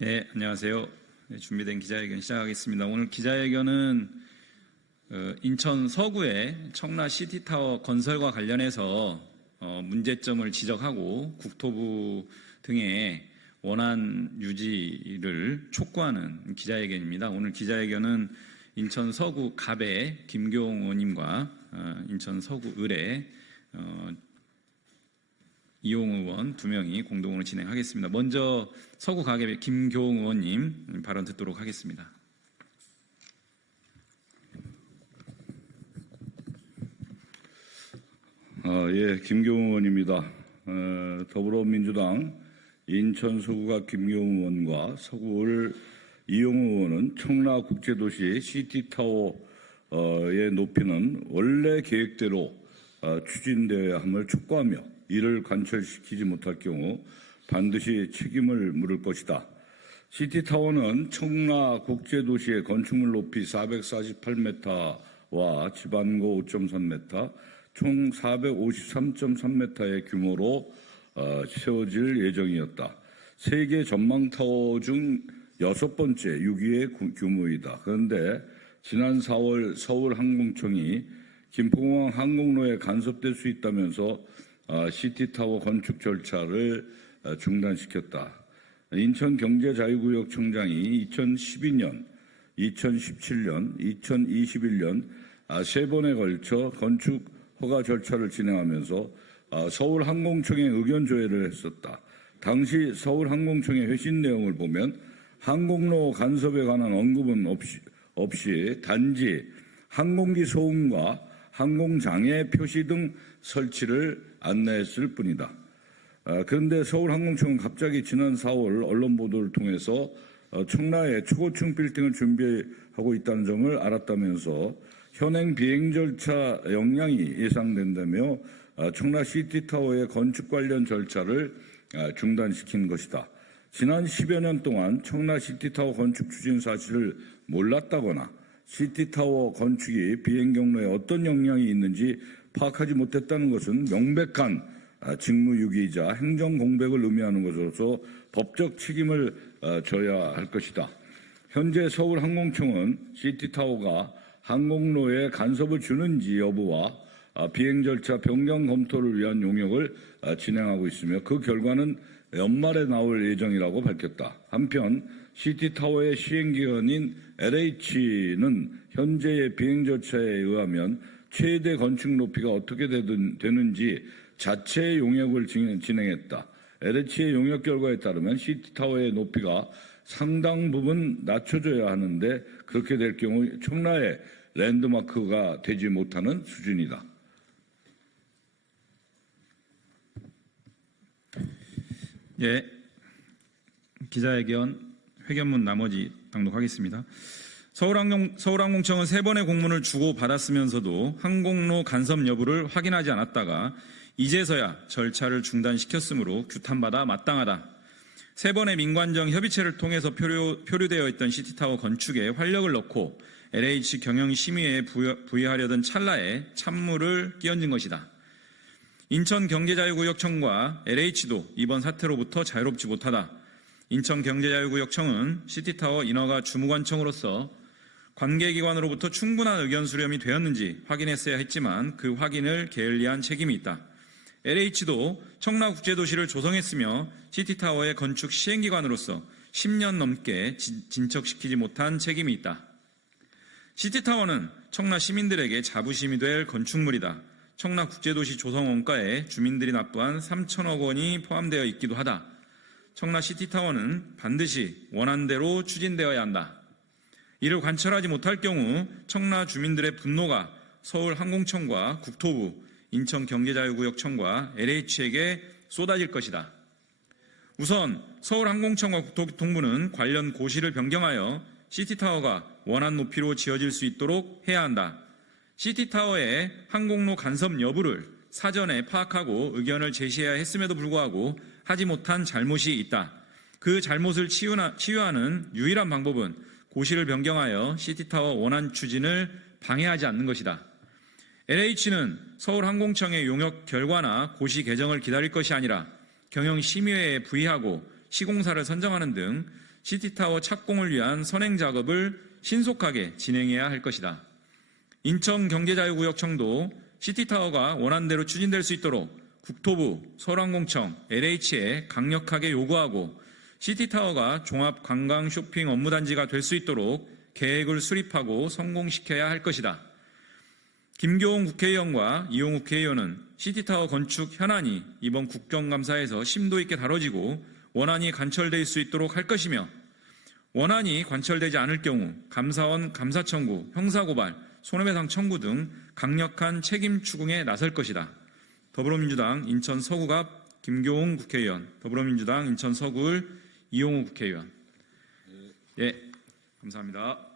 네, 안녕하세요. 준비된 기자회견 시작하겠습니다. 오늘 기자회견은 인천 서구의 청라 시티타워 건설과 관련해서 문제점을 지적하고 국토부 등의 원안 유지를 촉구하는 기자회견입니다. 오늘 기자회견은 인천 서구 갑의 김교웅 의원님과 인천 서구 을의 이용 의원 두 명이 공동으로 진행하겠습니다. 먼저 서구 갑의 김교웅 의원님 발언 듣도록 하겠습니다. 김교웅 의원입니다. 더불어민주당 인천 서구갑 김교웅 의원과 서구을 이용 의원은 청라 국제도시 시티타워의 높이는 원래 계획대로 추진되어야 함을 촉구하며 이를 관철시키지 못할 경우 반드시 책임을 물을 것이다. 시티타워는 청라 국제도시의 건축물 높이 448m와 지반고 5.3m, 총 453.3m의 규모로 세워질 예정이었다. 세계 전망타워 중 6번째 6위의 규모이다. 그런데 지난 4월 서울항공청이 김포공항 항공로에 간섭될 수 있다면서 시티타워 건축 절차를 중단시켰다. 인천경제자유구역청장이 2012년, 2017년, 2021년 세 번에 걸쳐 건축 허가 절차를 진행하면서 서울항공청에 의견 조회를 했었다. 당시 서울항공청의 회신 내용을 보면 항공로 간섭에 관한 언급은 없이 단지 항공기 소음과 항공장애 표시 등 설치를 안내했을 뿐이다. 그런데 서울항공청은 갑자기 지난 4월 언론 보도를 통해서 청라에 초고층 빌딩을 준비하고 있다는 점을 알았다면서 현행 비행 절차 영향이 예상된다며 청라 시티타워의 건축 관련 절차를 중단시킨 것이다. 지난 10여 년 동안 청라 시티타워 건축 추진 사실을 몰랐다거나 시티타워 건축이 비행 경로에 어떤 영향이 있는지 파악하지 못했다는 것은 명백한 직무유기이자 행정공백을 의미하는 것으로서 법적 책임을 져야 할 것이다. 현재 서울항공청은 시티타워가 항공로에 간섭을 주는지 여부와 비행 절차 변경 검토를 위한 용역을 진행하고 있으며 그 결과는 연말에 나올 예정이라고 밝혔다. 한편 시티타워의 시행기관인 LH는 현재의 비행 절차에 의하면 최대 건축 높이가 어떻게 되는지 자체 용역을 진행했다. LH의 용역 결과에 따르면 시티타워의 높이가 상당 부분 낮춰져야 하는데 그렇게 될 경우 청라의 랜드마크가 되지 못하는 수준이다. 예, 기자회견 회견문 나머지 낭독하겠습니다. 서울항공청은 세 번의 공문을 주고받았으면서도 항공로 간섭 여부를 확인하지 않았다가 이제서야 절차를 중단시켰으므로 규탄받아 마땅하다. 세 번의 민관정 협의체를 통해서 표류되어 있던 시티타워 건축에 활력을 넣고 LH 경영심의회에 부여하려던 찰나에 찬물을 끼얹은 것이다. 인천경제자유구역청과 LH도 이번 사태로부터 자유롭지 못하다. 인천경제자유구역청은 시티타워 인허가 주무관청으로서 관계기관으로부터 충분한 의견 수렴이 되었는지 확인했어야 했지만 그 확인을 게을리한 책임이 있다. LH도 청라국제도시를 조성했으며 시티타워의 건축 시행기관으로서 10년 넘게 진척시키지 못한 책임이 있다. 시티타워는 청라 시민들에게 자부심이 될 건축물이다. 청라국제도시 조성 원가에 주민들이 납부한 3천억 원이 포함되어 있기도 하다. 청라 시티타워는 반드시 원안대로 추진되어야 한다. 이를 관철하지 못할 경우 청라 주민들의 분노가 서울항공청과 국토부, 인천경제자유구역청과 LH에게 쏟아질 것이다. 우선 서울항공청과 국토교통부는 관련 고시를 변경하여 시티타워가 원안 높이로 지어질 수 있도록 해야 한다. 시티타워의 항공로 간섭 여부를 사전에 파악하고 의견을 제시해야 했음에도 불구하고 하지 못한 잘못이 있다. 그 잘못을 치유하는 유일한 방법은 고시를 변경하여 시티타워 원안 추진을 방해하지 않는 것이다. LH는 서울항공청의 용역 결과나 고시 개정을 기다릴 것이 아니라 경영심의회에 부의하고 시공사를 선정하는 등 시티타워 착공을 위한 선행 작업을 신속하게 진행해야 할 것이다. 인천경제자유구역청도 시티타워가 원안대로 추진될 수 있도록 국토부, 서울항공청, LH에 강력하게 요구하고 시티타워가 종합관광 쇼핑 업무단지가 될 수 있도록 계획을 수립하고 성공시켜야 할 것이다. 김교웅 국회의원과 이용욱 국회의원은 시티타워 건축 현안이 이번 국정감사에서 심도 있게 다뤄지고 원안이 관철될 수 있도록 할 것이며 원안이 관철되지 않을 경우 감사원 감사청구, 형사고발, 손해배상 청구 등 강력한 책임 추궁에 나설 것이다. 더불어민주당 인천 서구갑 김교웅 국회의원, 더불어민주당 인천 서구을 이용욱 국회의원. 예, 감사합니다.